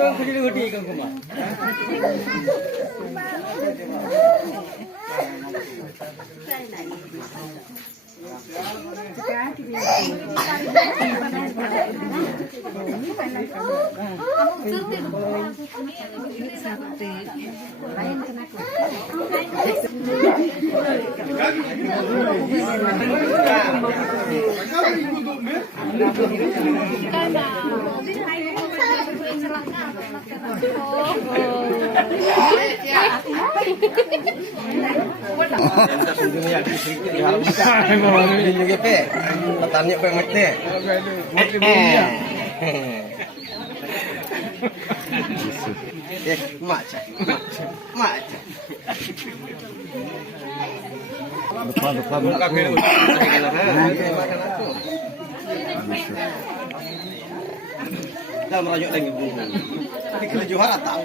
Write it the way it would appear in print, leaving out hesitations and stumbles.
kau kerja di kau kumah. Petani pemete. Macam. Lupa. Dah merajuk lagi bunga. Ini kena juara tak?